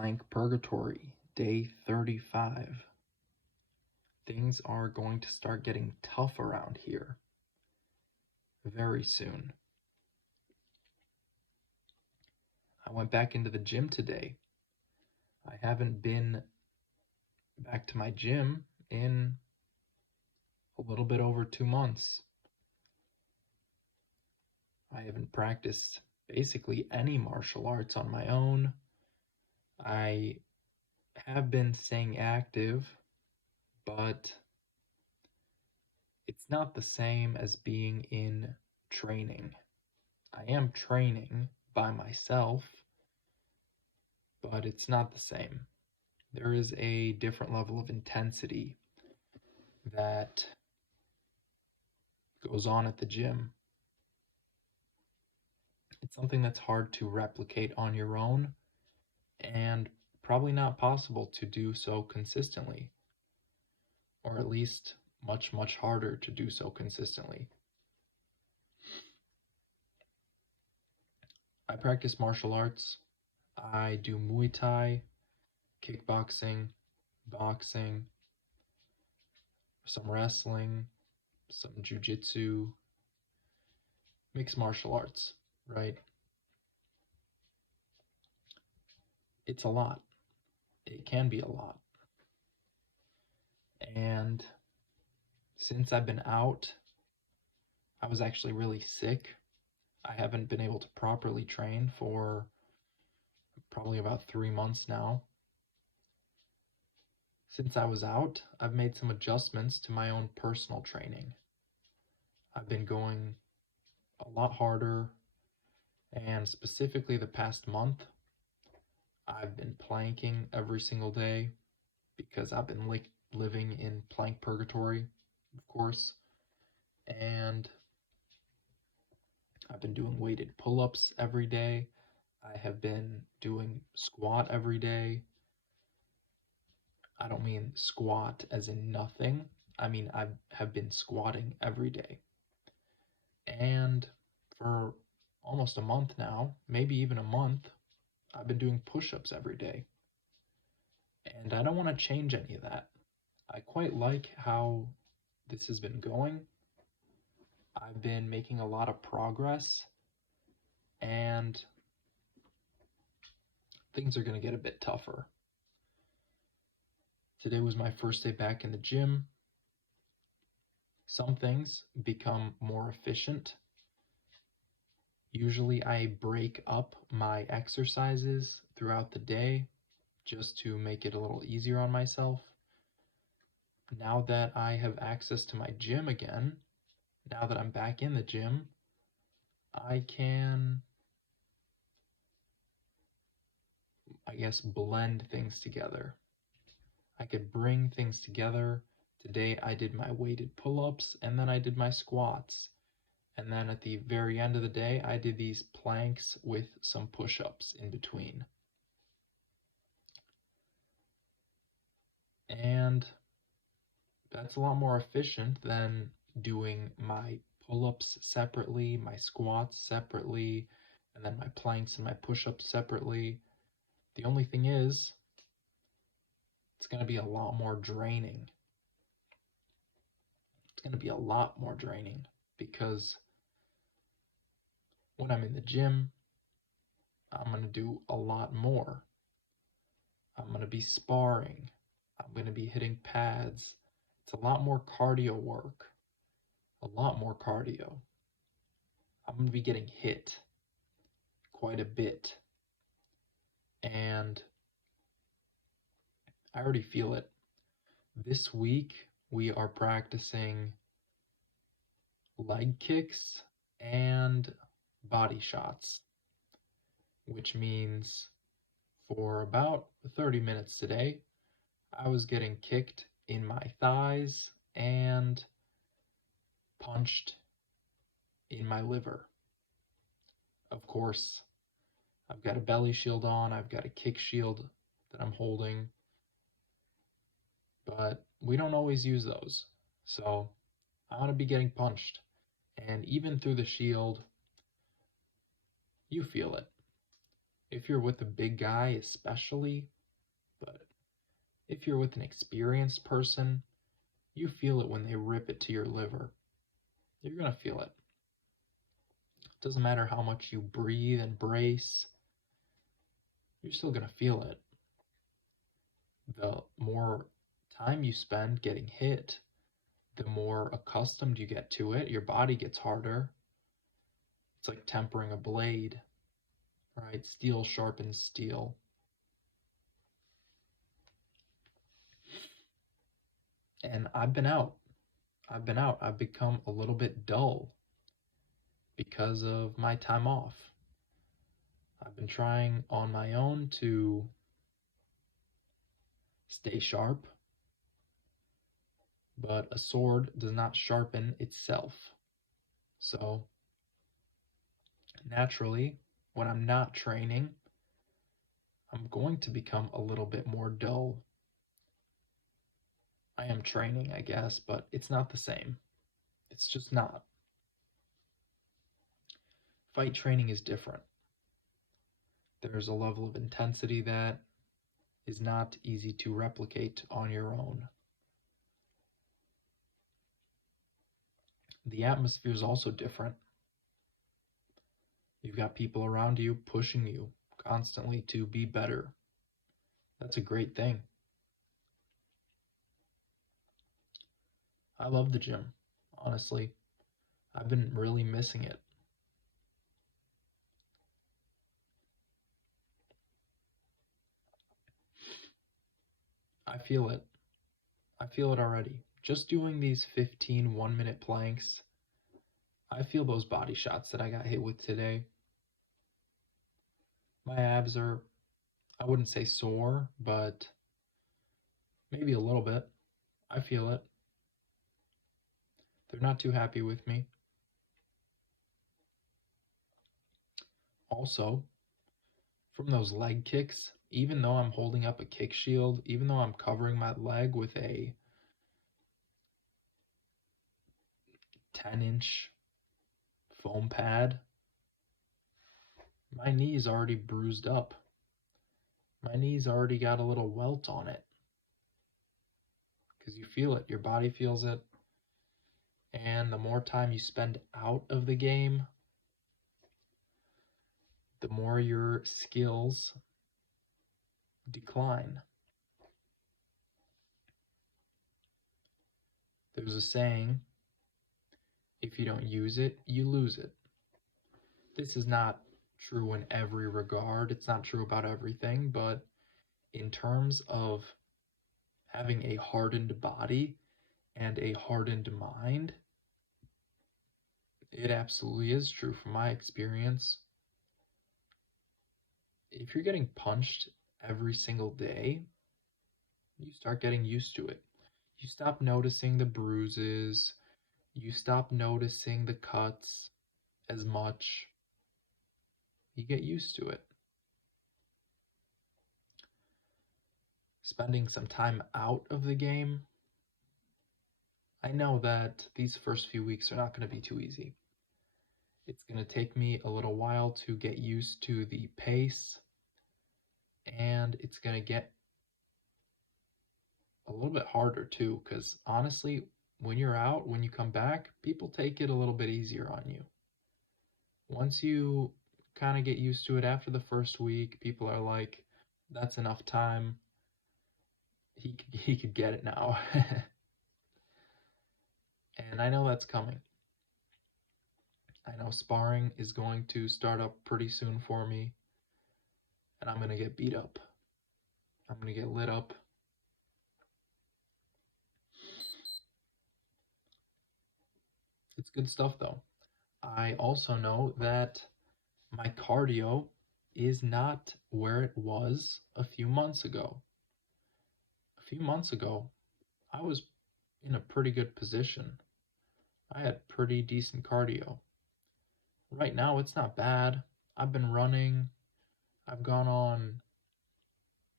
Plank Purgatory, day 35. Things are going to start getting tough around here very soon. I went back into the gym today. I haven't been back to my gym in a little bit over 2 months. I haven't practiced basically any martial arts on my own. I have been staying active, but it's not the same as being in training. I am training by myself, but it's not the same. There is a different level of intensity that goes on at the gym. It's something that's hard to replicate on your own and probably not possible to do so consistently, or at least much, much harder to do so consistently. I practice martial arts. I do Muay Thai, kickboxing, boxing, some wrestling, some jiu-jitsu, mixed martial arts, right? It's a lot. It can be a lot. And since I've been out, I was actually really sick. I haven't been able to properly train for probably about 3 months now. Since I was out, I've made some adjustments to my own personal training. I've been going a lot harder, and specifically the past month, I've been planking every single day because I've been living in plank purgatory, of course, and I've been doing weighted pull-ups every day. I have been doing squat every day. I don't mean squat as in nothing. I mean I have been squatting every day. And for almost a month now, maybe even a month, I've been doing push-ups every day. And I don't want to change any of that. I quite like how this has been going. I've been making a lot of progress, and things are going to get a bit tougher. Today was my first day back in the gym. Some things become more efficient. Usually I break up my exercises throughout the day just to make it a little easier on myself. Now that I have access to my gym again, now that I'm back in the gym, I can, I guess, blend things together. I could bring things together. Today I did my weighted pull-ups, and then I did my squats. And then at the very end of the day, I did these planks with some push-ups in between. And that's a lot more efficient than doing my pull-ups separately, my squats separately, and then my planks and my push-ups separately. The only thing is, it's going to be a lot more draining. It's going to be a lot more draining because when I'm in the gym, I'm going to do a lot more. I'm going to be sparring. I'm going to be hitting pads. It's a lot more cardio work. A lot more cardio. I'm going to be getting hit quite a bit. And I already feel it. This week, we are practicing leg kicks and body shots, which means for about 30 minutes today, I was getting kicked in my thighs and punched in my liver. Of course, I've got a belly shield on, I've got a kick shield that I'm holding, but we don't always use those. So I'm going to be getting punched. And even through the shield, you feel it. If you're with a big guy, especially, but if you're with an experienced person, you feel it when they rip it to your liver. You're gonna feel it. Doesn't matter how much you breathe and brace, you're still gonna feel it. The more time you spend getting hit, the more accustomed you get to it, your body gets harder. It's like tempering a blade, right? Steel sharpens steel. And I've been out. I've become a little bit dull because of my time off. I've been trying on my own to stay sharp, but a sword does not sharpen itself. So, naturally, when I'm not training, I'm going to become a little bit more dull. I am training, I guess, but it's not the same. It's just not. Fight training is different. There's a level of intensity that is not easy to replicate on your own. The atmosphere is also different. You've got people around you pushing you constantly to be better. That's a great thing. I love the gym, honestly. I've been really missing it. I feel it. I feel it already. Just doing these 15 1-minute planks, I feel those body shots that I got hit with today. My abs are, I wouldn't say sore, but maybe a little bit. I feel it. They're not too happy with me. Also, from those leg kicks, even though I'm holding up a kick shield, even though I'm covering my leg with a 10-inch foam pad, my knee's already bruised up. My knee's already got a little welt on it. Because you feel it, your body feels it. And the more time you spend out of the game, the more your skills decline. There's a saying, if you don't use it, you lose it. This is not true in every regard. It's not true about everything, but in terms of having a hardened body and a hardened mind, it absolutely is true from my experience. If you're getting punched every single day, you start getting used to it. You stop noticing the bruises, you stop noticing the cuts as much. You get used to it. Spending some time out of the game, I know that these first few weeks are not going to be too easy. It's going to take me a little while to get used to the pace, and it's going to get a little bit harder too, because honestly, when you're out, when you come back, people take it a little bit easier on you. Once you kind of get used to it after the first week, people are like, that's enough time. He could get it now. And I know that's coming. I know sparring is going to start up pretty soon for me, and I'm going to get beat up. I'm going to get lit up. It's good stuff though. I also know that my cardio is not where it was a few months ago. A few months ago, I was in a pretty good position. I had pretty decent cardio. Right now, it's not bad. I've been running. I've gone on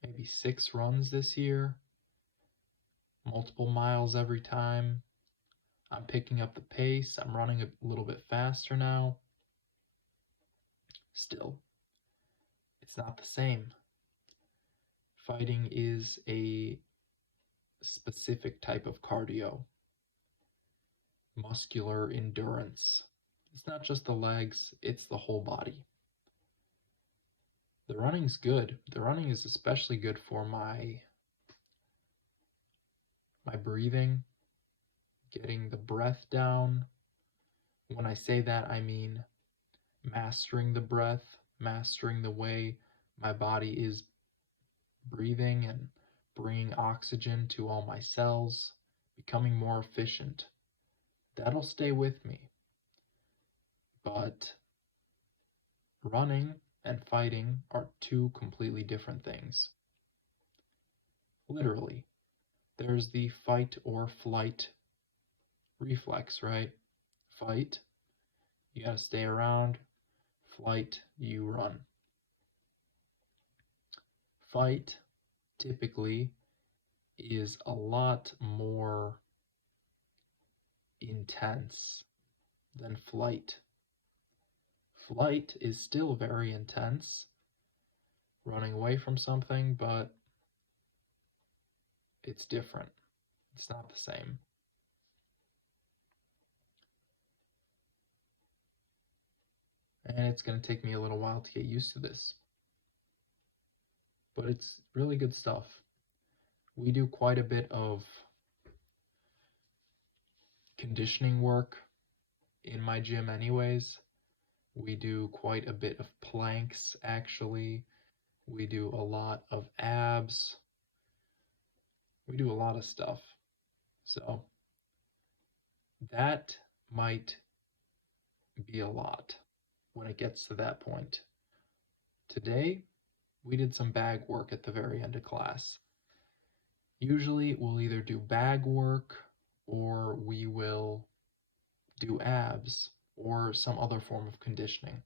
maybe 6 runs this year, multiple miles every time. I'm picking up the pace. I'm running a little bit faster now. Still, It's not the same. Fighting is a specific type of cardio, muscular endurance. It's not just the legs, it's the whole body. The running's good. The running is especially good for my breathing, getting the breath down. When I say that, I mean mastering the breath, mastering the way my body is breathing and bringing oxygen to all my cells, becoming more efficient. That'll stay with me. But running and fighting are two completely different things. Literally, there's the fight or flight reflex, right? Fight, you gotta stay around. Flight, you run. Fight typically is a lot more intense than flight. Flight is still very intense, running away from something, but it's different. It's not the same. And it's going to take me a little while to get used to this. But it's really good stuff. We do quite a bit of conditioning work in my gym anyways. We do quite a bit of planks, actually. We do a lot of abs. We do a lot of stuff. So that might be a lot when it gets to that point. Today, we did some bag work at the very end of class. Usually, we'll either do bag work or we will do abs or some other form of conditioning.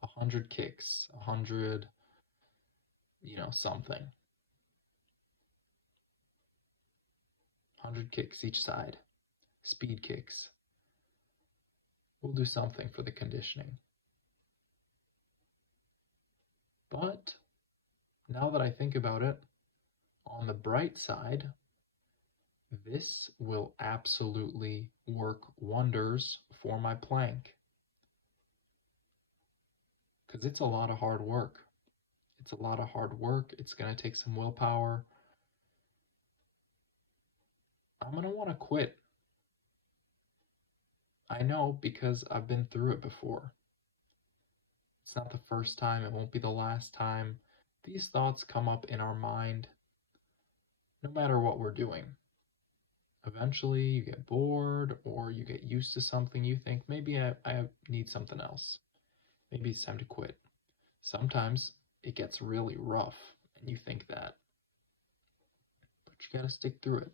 100 kicks, 100, something. 100 kicks each side, speed kicks. We'll do something for the conditioning. But now that I think about it, on the bright side, this will absolutely work wonders for my plank. Because it's a lot of hard work. It's a lot of hard work. It's going to take some willpower. I'm going to want to quit. I know, because I've been through it before. It's not the first time. It won't be the last time. These thoughts come up in our mind no matter what we're doing. Eventually, you get bored or you get used to something. You think, maybe I need something else. Maybe it's time to quit. Sometimes it gets really rough and you think that. But you gotta stick through it.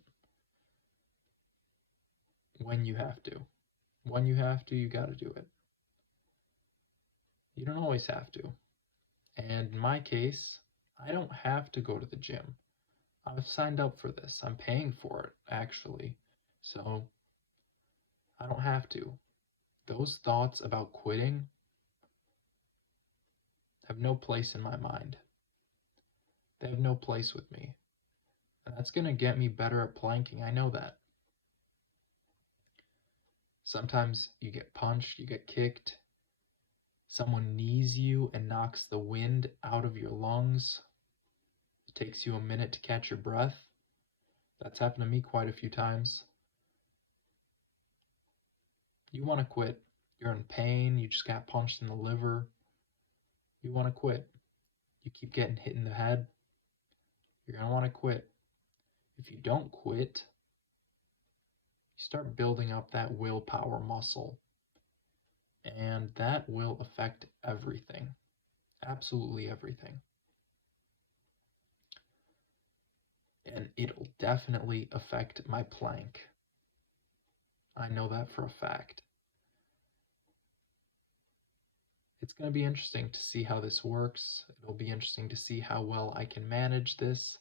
When you have to. When you have to, you gotta do it. You don't always have to. And in my case, I don't have to go to the gym. I've signed up for this. I'm paying for it, actually. So, I don't have to. Those thoughts about quitting have no place in my mind. They have no place with me. And that's going to get me better at planking. I know that. Sometimes you get punched, you get kicked. Someone knees you and knocks the wind out of your lungs. It takes you a minute to catch your breath. That's happened to me quite a few times. You want to quit. You're in pain. You just got punched in the liver. You want to quit. You keep getting hit in the head. You're going to want to quit. If you don't quit, you start building up that willpower muscle. And that will affect everything. Absolutely everything. And it'll definitely affect my plank. I know that for a fact. It's going to be interesting to see how this works. It'll be interesting to see how well I can manage this.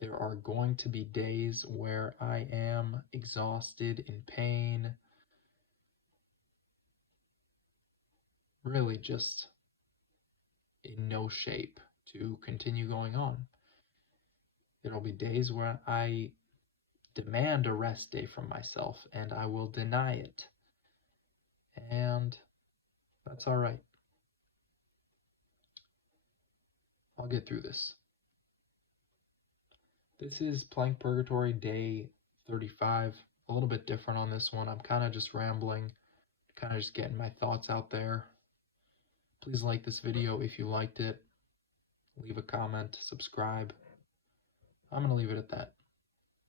There are going to be days where I am exhausted, in pain, really just in no shape to continue going on. There'll be days where I demand a rest day from myself and I will deny it. And that's all right. I'll get through this. This is Playing Purgatory day 35. A little bit different on this one. I'm kind of just rambling, kind of just getting my thoughts out there. Please like this video if you liked it. Leave a comment, subscribe. I'm going to leave it at that.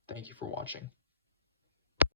Thank you for watching.